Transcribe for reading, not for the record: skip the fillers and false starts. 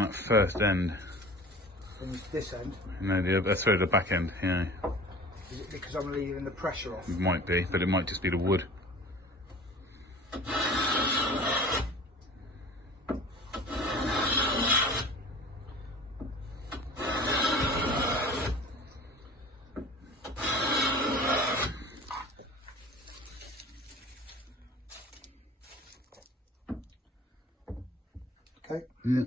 that first end. And this end? No, sorry, the back end, yeah. Is it because I'm leaving the pressure off? It might be, but it might just be the wood. Okay. Yeah.